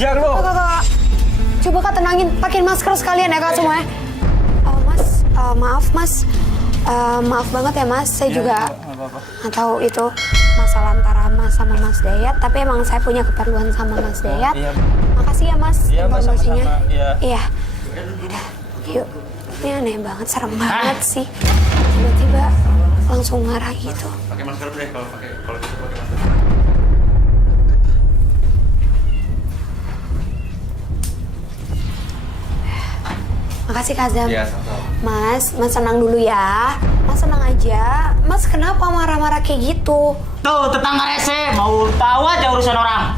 ajar lo. Kak. Coba Kak tenangin, pakai masker sekalian ya Kak semuanya. Mas, maaf Mas. Maaf banget ya Mas, saya juga nggak tahu itu masalah antara Mas sama Mas Dayat, tapi emang saya punya keperluan sama Mas Dayat. Iya. Makasih ya Mas informasinya. Iya. Udah, yuk. Ini aneh banget, serem banget sih. Tiba-tiba langsung marah gitu. Pakai masker deh kalau gitu pakai masker. Makasih Kak Zam. Iya, sama-sama. Mas tenang dulu ya. Mas tenang aja. Mas kenapa marah-marah kayak gitu? Tuh, tetangga rese mau tahu aja urusan orang.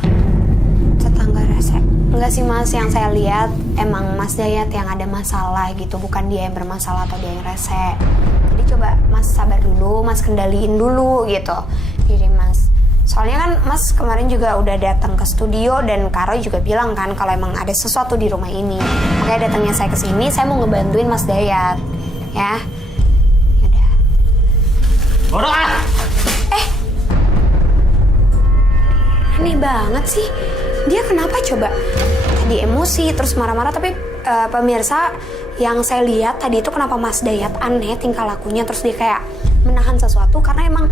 Tetangga rese. Enggak sih Mas, yang saya lihat emang Mas Dayat yang ada masalah gitu, bukan dia yang bermasalah atau dia yang rese. Jadi coba Mas sabar dulu, Mas kendaliin dulu gitu diri Mas. Soalnya kan Mas kemarin juga udah datang ke studio dan Karo juga bilang kan kalau emang ada sesuatu di rumah ini. Makanya datangnya saya ke sini, saya mau ngebantuin Mas Dayat. Ya. Yaudah. Bodoh ah! Aneh banget sih. Dia kenapa coba? Tadi emosi terus marah-marah, tapi pemirsa yang saya lihat tadi itu kenapa Mas Dayat aneh tingkah lakunya, terus dia kayak menahan sesuatu karena emang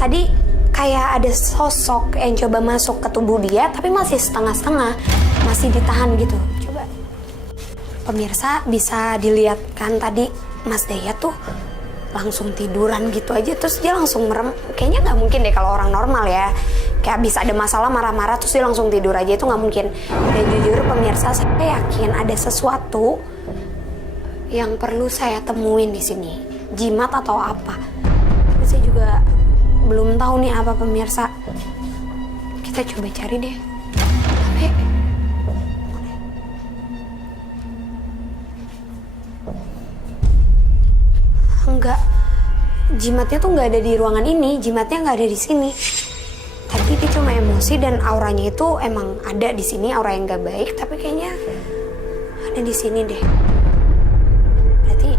tadi kayak ada sosok yang coba masuk ke tubuh dia tapi masih setengah-setengah, masih ditahan gitu. Coba pemirsa bisa dilihat kan tadi Mas Dayat tuh langsung tiduran gitu aja, terus dia langsung merem. Kayaknya nggak mungkin deh kalau orang normal ya, kayak bisa ada masalah marah-marah terus dia langsung tidur aja, itu nggak mungkin. Dan jujur pemirsa, saya yakin ada sesuatu yang perlu saya temuin di sini, jimat atau apa. Tapi saya juga belum tahu nih apa pemirsa. Kita coba cari deh. Tapi enggak, jimatnya tuh nggak ada di ruangan ini, jimatnya nggak ada di sini. Tadi dia cuma emosi dan auranya itu emang ada di sini, aura yang nggak baik, tapi kayaknya ada di sini deh. Berarti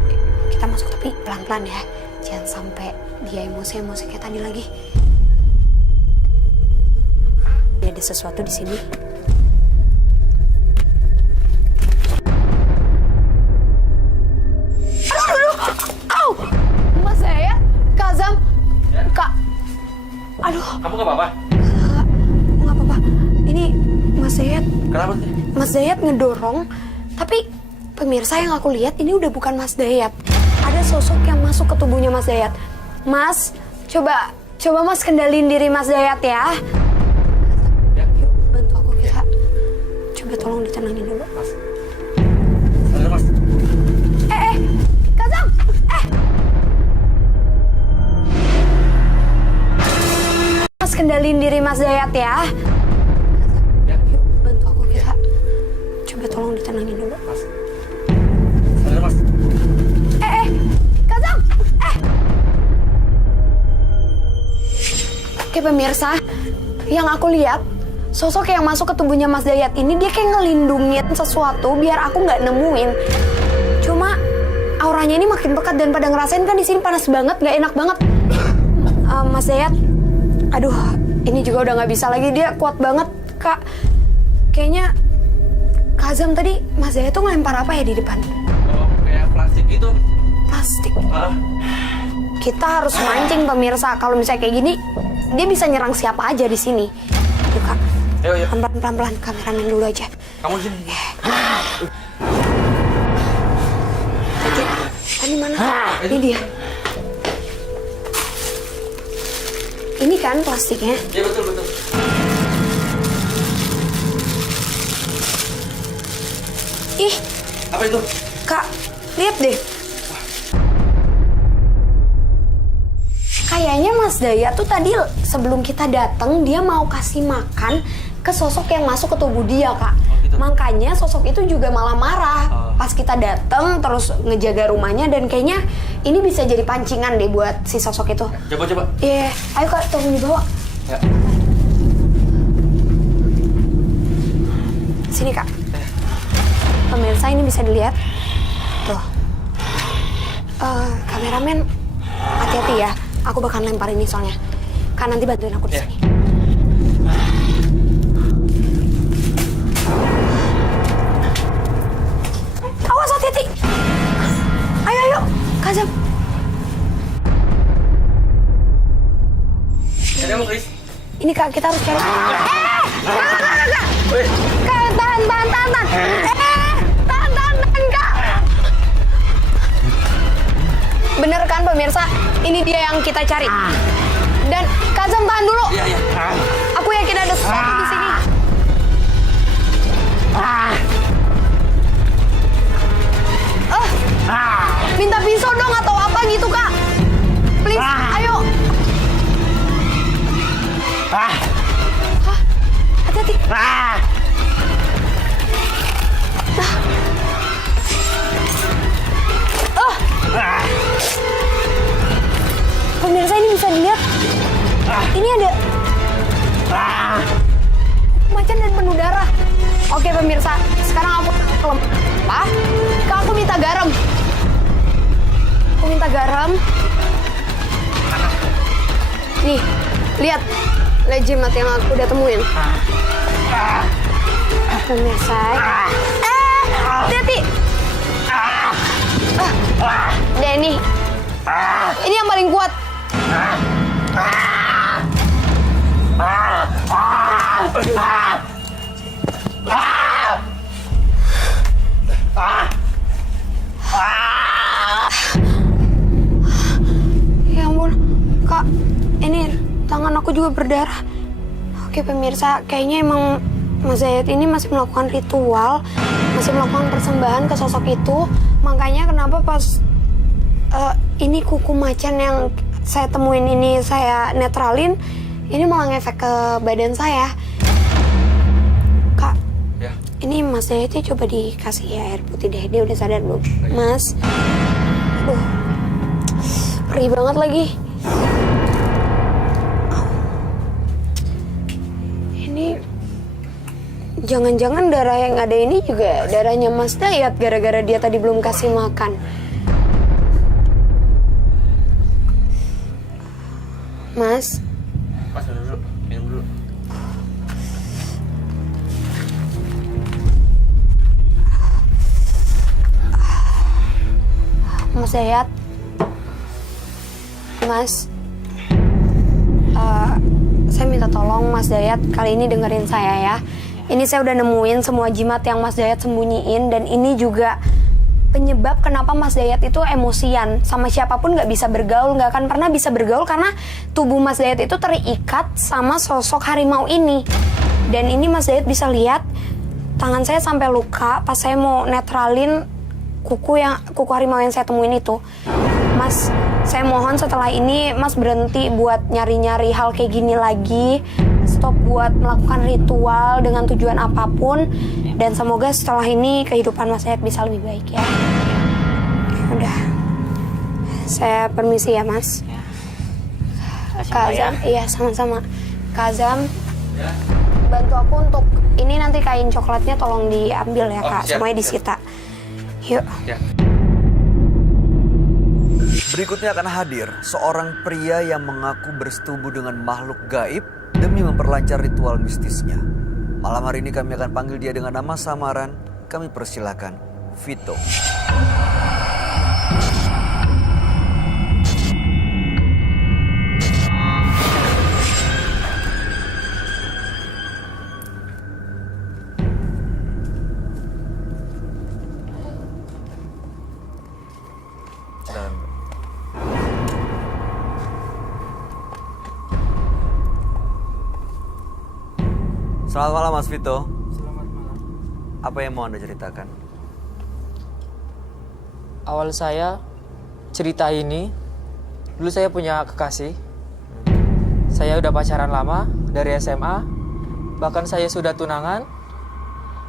kita masuk tapi pelan-pelan ya, jangan sampai dia emosi kayak tadi lagi. Ada sesuatu di sini. Aduh. Kamu nggak apa-apa? Nggak apa-apa. Ini Mas Dayat. Kenapa sih? Mas Dayat ngedorong, tapi pemirsa yang aku lihat ini udah bukan Mas Dayat. Ada sosok yang masuk ke tubuhnya Mas Dayat. Mas, coba Mas kendaliin diri Mas Dayat ya. Ya. Yuk, bantu aku kita. Coba tolong ditenangin dulu. Mas. Halo, Mas. Kazam! Mas kendaliin diri Mas Dayat ya. Ya. Yuk, bantu aku kita. Coba tolong ditenangin dulu. Mas. Halo, Mas. Kazam! Oke pemirsa, yang aku lihat sosok yang masuk ke tubuhnya Mas Dayat ini dia kayak ngelindungin sesuatu biar aku nggak nemuin. Cuma auranya ini makin pekat dan pada ngerasain kan di sini panas banget, nggak enak banget. Mas Dayat, aduh, ini juga udah nggak bisa lagi, dia kuat banget Kak. Kayaknya Kazam tadi Mas Dayat tuh ngelempar apa ya di depan? Oh, kayak plastik gitu. Plastik. Kita harus mancing pemirsa. Kalau misalnya kayak gini, dia bisa nyerang siapa aja di sini. Yuk Kak. Ayo. Pelan-pelan, kameramen dulu aja. Kamu di sini. Tadi mana? Ini dia. Ini kan plastiknya. Iya betul. Ih, Apa itu? Kak, lihat deh. Kayaknya Mas Dayat tuh tadi sebelum kita datang dia mau kasih makan ke sosok yang masuk ke tubuh dia, Kak. Oh, gitu. Makanya sosok itu juga malah marah pas kita datang terus ngejaga rumahnya, dan kayaknya ini bisa jadi pancingan deh buat si sosok itu. Coba. Iya, ayo Kak, tolong dibawa. Ya. Sini Kak. Pemirsa ini bisa dilihat. Tuh. Kameramen, hati-hati ya. Aku bakal lempar ini soalnya. Kak, nanti bantuin aku di sini. Ini Kak, kita harus cari. Kak. Weh. Kak, tahan. Tahan, Kak. Bener kan pemirsa? Ini dia yang kita cari. Dan Kak Azam tahan dulu. Iya. Aku yakin ada sesuatu di sini. Minta pisau dong atau apa gitu Kak. Please, ayo. Hah? Hati-hati. Pemirsa ini bisa dilihat. Ini ada macan dan penuh darah. Oke pemirsa, sekarang aku kelempah. Kak, aku minta garam. Nih, lihat jimat yang aku udah temuin. Pemirsa. Hati-hati. Denny. Ini yang paling kuat. Ya ampun, Kak, ini tangan aku juga berdarah. Oke pemirsa, kayaknya emang Mas Zayat ini masih melakukan ritual, masih melakukan persembahan ke sosok itu. Makanya kenapa pas ini kuku macan yang saya temuin ini saya netralin, ini malah ngefek ke badan saya. Kak, Ya. ini Mas Zayatnya coba dikasih air putih deh, dia udah sadar belum? Mas, aduh, perih banget lagi. Ini jangan-jangan darah yang ada ini juga darahnya Mas Dayat gara-gara dia tadi belum kasih makan. Mas, Minum dulu. Mas Dayat, Mas, saya minta tolong Mas Dayat kali ini dengerin saya ya. Ini saya udah nemuin semua jimat yang Mas Dayat sembunyiin, dan ini juga penyebab kenapa Mas Dayat itu emosian sama siapapun, nggak bisa bergaul, nggak akan pernah bisa bergaul karena tubuh Mas Dayat itu terikat sama sosok harimau ini. Dan ini Mas Dayat bisa lihat tangan saya sampai luka pas saya mau netralin kuku harimau yang saya temuin itu. Mas, saya mohon setelah ini Mas berhenti buat nyari-nyari hal kayak gini lagi. Stop buat melakukan ritual dengan tujuan apapun. Dan semoga setelah ini kehidupan Mas Zayat bisa lebih baik ya. Udah. Saya permisi ya Mas. Kak Azam, iya sama-sama. Kak Azam, bantu aku untuk ini nanti kain coklatnya tolong diambil ya Kak. Siap, Semuanya disita. Yuk. Ya. Berikutnya akan hadir seorang pria yang mengaku bersetubuh dengan makhluk gaib demi memperlancar ritual mistisnya. Malam hari ini kami akan panggil dia dengan nama samaran. Kami persilakan Vito. Selamat malam Mas Vito. Selamat malam. Apa yang mau Anda ceritakan? Awal saya cerita ini, dulu saya punya kekasih. Saya udah pacaran lama dari SMA. Bahkan saya sudah tunangan.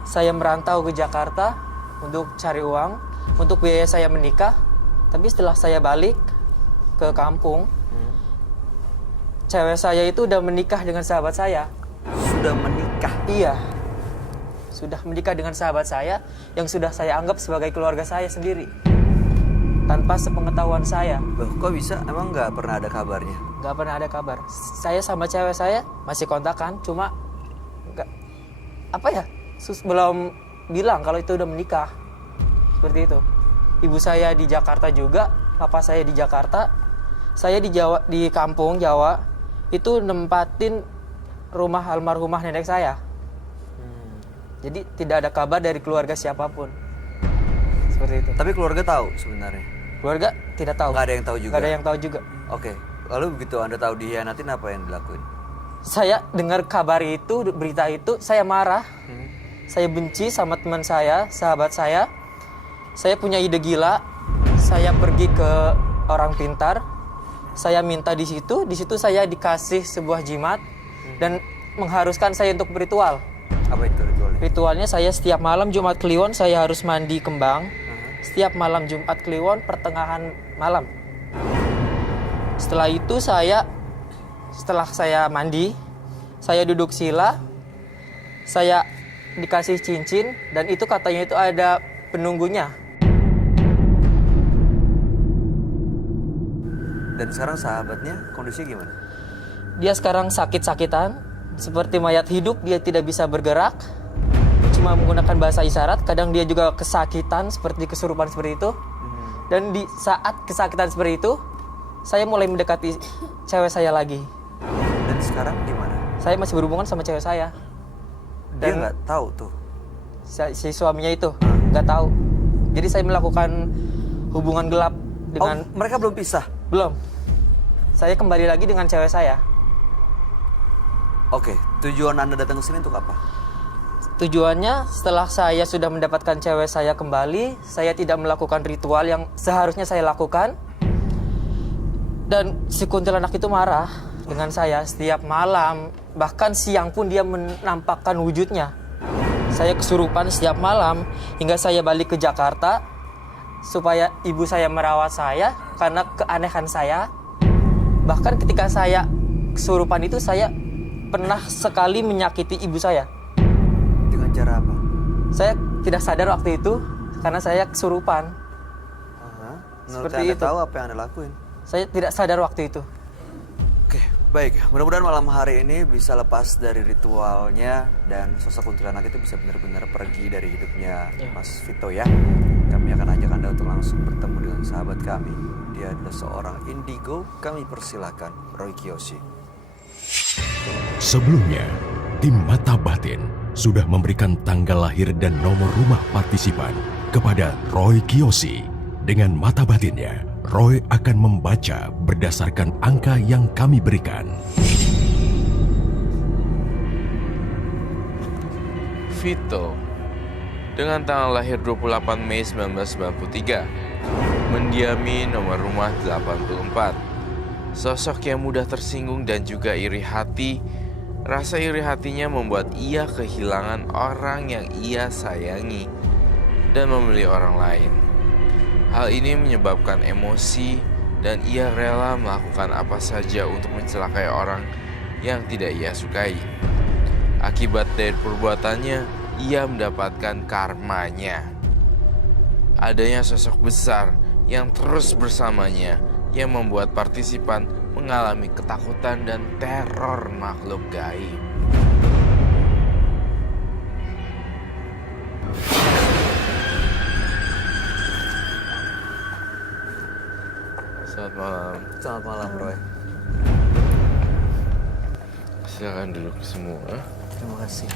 Saya merantau ke Jakarta untuk cari uang, untuk biaya saya menikah. Tapi setelah saya balik ke kampung, cewek saya itu udah menikah dengan sahabat saya. Sudah menikah? Iya, sudah menikah dengan sahabat saya yang sudah saya anggap sebagai keluarga saya sendiri. Tanpa sepengetahuan saya. Loh, kok bisa? Emang nggak pernah ada kabarnya? Nggak pernah ada kabar. Saya sama cewek saya masih kontakan, cuma nggak, apa ya, belum bilang kalau itu udah menikah. Seperti itu. Ibu saya di Jakarta juga, papa saya di Jakarta. Saya di Jawa, di kampung Jawa, itu nempatin rumah almarhumah nenek saya. Jadi tidak ada kabar dari keluarga siapapun. Seperti itu. Tapi keluarga tahu sebenarnya? Keluarga tidak tahu. Nggak ada yang tahu juga? Nggak ada yang tahu juga. Oke, lalu begitu Anda tahu dihianatin, apa yang dilakuin? Saya dengar kabar itu, berita itu, saya marah. Saya benci sama teman saya, sahabat saya. Saya punya ide gila. Saya pergi ke orang pintar. Saya minta di situ saya dikasih sebuah jimat dan mengharuskan saya untuk berritual. Apa itu ritualnya? Ritualnya saya setiap malam Jumat Kliwon saya harus mandi kembang. Setiap malam Jumat Kliwon pertengahan malam. Setelah itu setelah saya mandi, saya duduk sila, saya dikasih cincin dan itu katanya itu ada penunggunya. Dan sekarang sahabatnya kondisinya gimana? Dia sekarang sakit-sakitan, seperti mayat hidup, dia tidak bisa bergerak, cuma menggunakan bahasa isyarat. Kadang dia juga kesakitan, seperti kesurupan seperti itu. Dan di saat kesakitan seperti itu, saya mulai mendekati cewek saya lagi. Dan sekarang gimana? Saya masih berhubungan sama cewek saya. Dia Dan nggak tahu tuh? si suaminya itu nggak tahu. Jadi saya melakukan hubungan gelap dengan... Oh, mereka belum pisah? Belum. Saya kembali lagi dengan cewek saya. Oke, tujuan Anda datang ke sini untuk apa? Tujuannya setelah saya sudah mendapatkan cewek saya kembali, saya tidak melakukan ritual yang seharusnya saya lakukan. Dan si kuntilanak itu marah dengan saya setiap malam, bahkan siang pun dia menampakkan wujudnya. Saya kesurupan setiap malam hingga saya balik ke Jakarta supaya ibu saya merawat saya karena keanehan saya. Bahkan ketika saya kesurupan itu saya pernah sekali menyakiti ibu saya. Dengan cara apa? Saya tidak sadar waktu itu karena saya kesurupan. Menurut Seperti Anda itu. tahu apa yang Anda lakuin? Saya tidak sadar waktu itu. Oke, baik. Mudah-mudahan malam hari ini bisa lepas dari ritualnya dan sosok kuntilanak itu bisa benar-benar pergi dari hidupnya Mas Vito ya. Kami akan ajak Anda untuk langsung bertemu dengan sahabat kami. Dia adalah seorang indigo. Kami persilahkan Roy Kiyoshi. Sebelumnya, tim Mata Batin sudah memberikan tanggal lahir dan nomor rumah partisipan kepada Roy Kiyoshi. Dengan mata batinnya, Roy akan membaca berdasarkan angka yang kami berikan. Vito, dengan tanggal lahir 28 Mei 1993, mendiami nomor rumah 84. Sosok yang mudah tersinggung dan juga iri hati. Rasa iri hatinya membuat ia kehilangan orang yang ia sayangi dan memilih orang lain. Hal ini menyebabkan emosi dan ia rela melakukan apa saja untuk mencelakai orang yang tidak ia sukai. Akibat dari perbuatannya, ia mendapatkan karmanya. Adanya sosok besar yang terus bersamanya yang membuat partisipan mengalami ketakutan dan teror makhluk gaib. Selamat malam. Selamat malam, Roy. Silakan duduk semua. Terima kasih.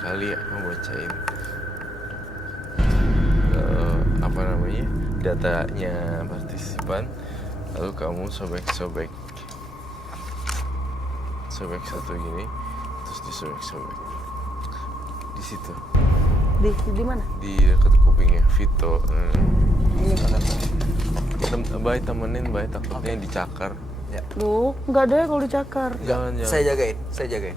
Kali aku bacain apa namanya datanya partisipan, lalu kamu sobek satu gini, terus disobek di situ, di mana? di dekat kupingnya Vito. Baik temenin, baik takutnya dicakar. Ya. Duh, nggak deh kalau dicakar. Jangan. Saya jagain.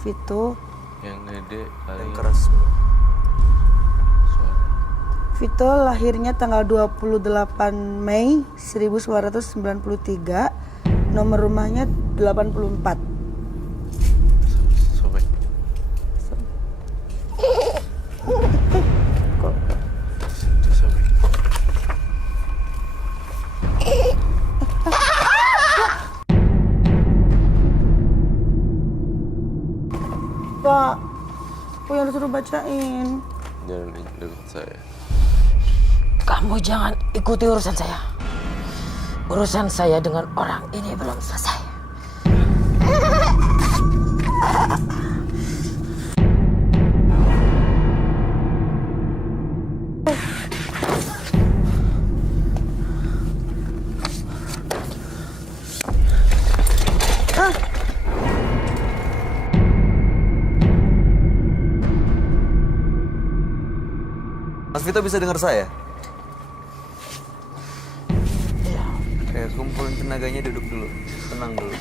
Vito, Yang gede kali. Yang keras. Suara. Vito lahirnya tanggal 28 Mei 1993, nomor rumahnya 84. Sobek. Itu sobek. Pak, aku yang disuruh bacain. saya. Kamu jangan ikuti urusan saya. Urusan saya dengan orang ini belum selesai. Mas Vito bisa dengar saya? Iya. Oke, kumpulin tenaganya, duduk dulu. Tenang dulu.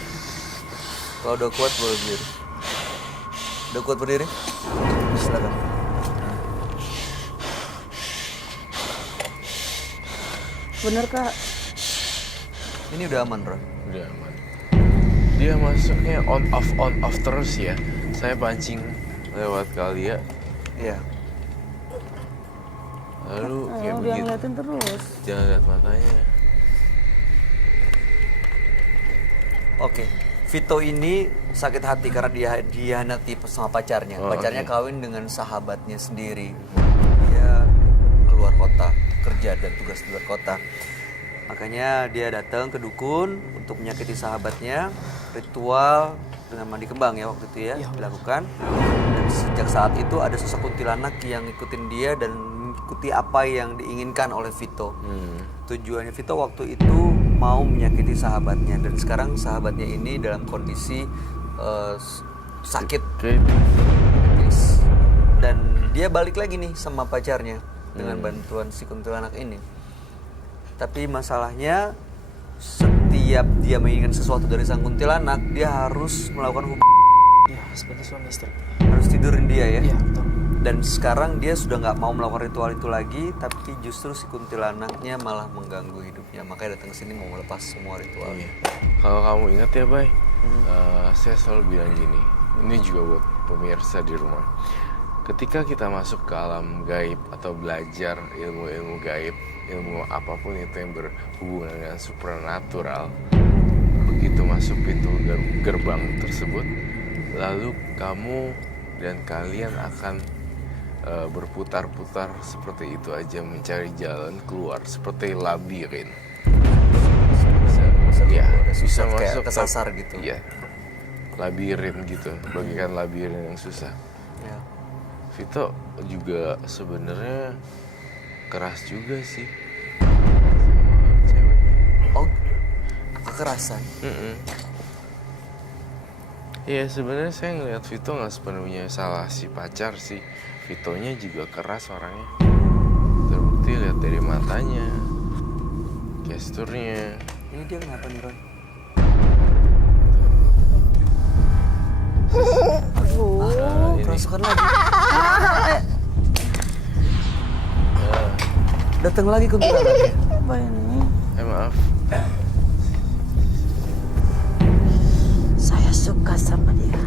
Kalau udah kuat, boleh berdiri. Udah kuat berdiri? Silakan. Bener kak. Ini udah aman, Ron. Udah aman. Dia masuknya on off terus ya. Saya pancing lewat kali ya. Iya. Lalu kayak Dia begitu. ngeliatin terus. Jangan lihat matanya. Oke. Vito ini sakit hati karena dia dihianati sama pacarnya. Oh, Pacarnya oke. kawin dengan sahabatnya sendiri. Dia keluar kota, kerja dan tugas di luar kota. Makanya dia datang ke dukun untuk menyakiti sahabatnya. Ritual dengan mandi kembang ya waktu itu ya dilakukan. Dan sejak saat itu ada sosok kuntilanak yang ngikutin dia dan mengikuti apa yang diinginkan oleh Vito. Tujuannya Vito waktu itu mau menyakiti sahabatnya, dan sekarang sahabatnya ini dalam kondisi sakit kritis. Dan dia balik lagi nih sama pacarnya dengan bantuan si kuntilanak ini. Tapi masalahnya setiap dia menginginkan sesuatu dari sang kuntilanak, dia harus melakukan Iya, sebagai suami istri. harus tidurin dia ya. Iya, betul. Dan sekarang dia sudah nggak mau melakukan ritual itu lagi, tapi justru si kuntilanaknya malah mengganggu hidupnya. Makanya datang ke sini mau melepas semua ritualnya. Kalau kamu ingat ya, Bay, saya selalu bilang gini. Ini juga buat pemirsa di rumah. Ketika kita masuk ke alam gaib atau belajar ilmu-ilmu gaib, ilmu apapun itu yang berhubungan dengan supernatural, begitu masuk pintu gerbang tersebut, lalu kamu dan kalian akan berputar-putar seperti itu aja mencari jalan keluar seperti labirin. Ya, bisa kayak masuk kesasar gitu. Iya, labirin gitu, bagikan labirin yang susah. Ya. Vito juga sebenarnya keras juga sih sama ceweknya. Oh, kekerasan. Iya, sebenarnya saya ngelihat Vito nggak sepenuhnya salah si pacar sih. Vitonya juga keras orangnya. Terbukti lihat dari matanya, gesturnya. Ini dia kenapa nih, Ron? Ini Kerasukan lagi. Datang lagi kuntilanaknya. Apa ini? maaf. Saya suka sama dia.